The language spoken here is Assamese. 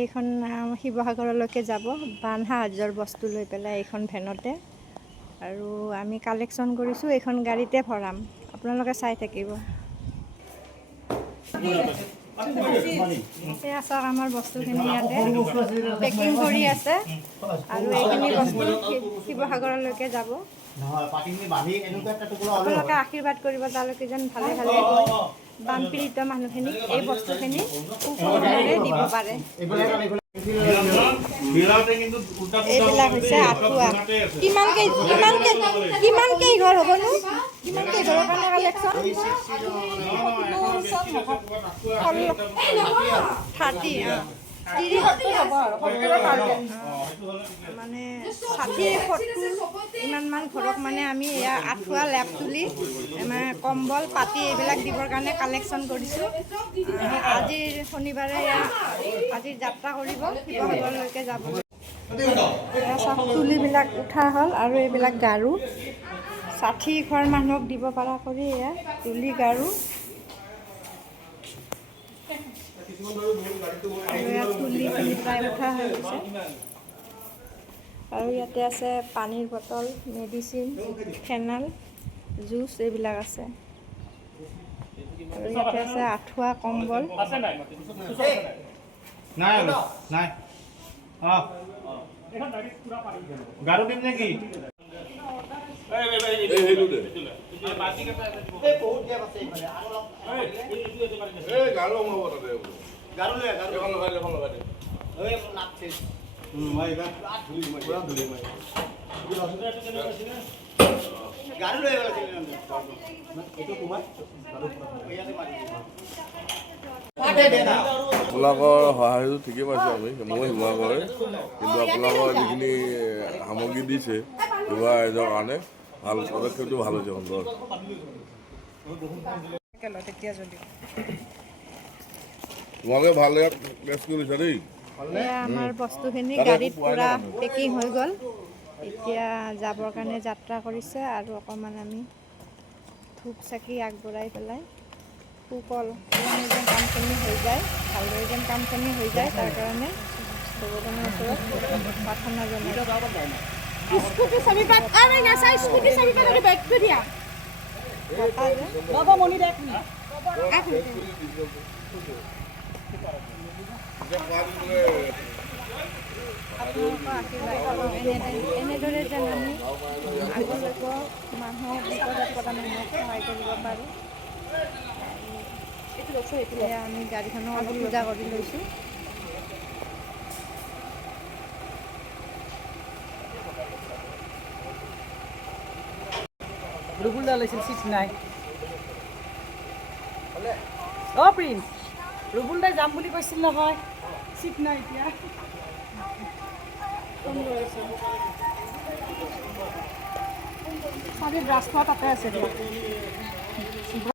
এইখন শিৱসাগৰলৈকে যাব বান সাহায্যৰ বস্তু লৈ পেলাই এইখন ভেনতে আৰু আমি কালেকশ্যন কৰিছোঁ এইখন গাড়ীতে ভৰাম আপোনালোকে চাই থাকিব এয়া চাওক আমাৰ বস্তুখিনি ইয়াতে পেকিং কৰি আছে আৰু এইখিনি বস্তু শিৱসাগৰলৈকে যাব আপোনালোকে আশীৰ্বাদ কৰিব তালৈকে যেন ভালে ভালে গৈ বানপীড়িত মানুহখিনিক এই বস্তুখিনি সুফলৰে দিব পাৰে এইবিলাক হৈছে আঁঠুৱা কিমান কেইঘৰ হ'বনো কিমান কেইঘৰৰ কাৰণে কালেকশ্যন 30 মানে 60-70 ইমানমান ঘৰক মানে আমি এয়া আঁঠুৱা লেপ তুলি মানে কম্বল পাতি এইবিলাক দিবৰ কাৰণে কালেকশ্যন কৰিছোঁ আজিৰ শনিবাৰে আজিৰ যাত্ৰা কৰিব শিৱসাগৰলৈকে যাব চব তুলিবিলাক উঠা হ'ল আৰু এইবিলাক গাৰু 60 ঘৰ মানুহক দিব পৰা কৰি এয়া তুলি গাৰু আৰু ইয়াত তুলিখিনি প্ৰায় উঠা হৈ গৈছে আৰু ইয়াতে আছে পানীৰ বটল মেডিচিন ফেনাইল জুচ এইবিলাক আছে আৰু ইয়াতে আছে আঁঠুৱা কম্বল গাৰু দিম নেকি আপোনালোকৰ সহায়টো ঠিকেই পাইছোঁ আমি মই শিৱসাগৰে কিন্তু আপোনালোকৰ যিখিনি সামগ্ৰী দিছে শিৱসাগৰ ৰাইজৰ কাৰণে ভাল পদক্ষেপটো ভাল হৈছে সুন্দৰ তোমালোকে ভালে টেষ্ট কৰিছা দেই আমাৰ বস্তুখিনি গাড়ীত পূৰা পেকিং হৈ গ'ল এতিয়া যাবৰ কাৰণে যাত্ৰা কৰিছে আৰু অকণমান আমি ধূপ চাকি আগবঢ়াই পেলাই সুকল যেন কামখিনি হৈ যায় ভালদৰে যেন কামখিনি হৈ যায় তাৰ কাৰণে ভগৱানৰ ওচৰত প্ৰাৰ্থনা এনেদৰে যেন আমি আগলৈকে মানুহক বিপদত পৰা মানুহক সহায় কৰিব পাৰোঁ এতিয়া আমি গাড়ীখনো অলপ পূজা কৰি লৈছোঁ ৰুবুল দা লৈছিল চিট নাই অ প্ৰিন্স ৰুবুল দাই যাম বুলি কৈছিল নহয় চিট নাই এতিয়া চাবি ব্ৰাছ খোৱা তাতে আছে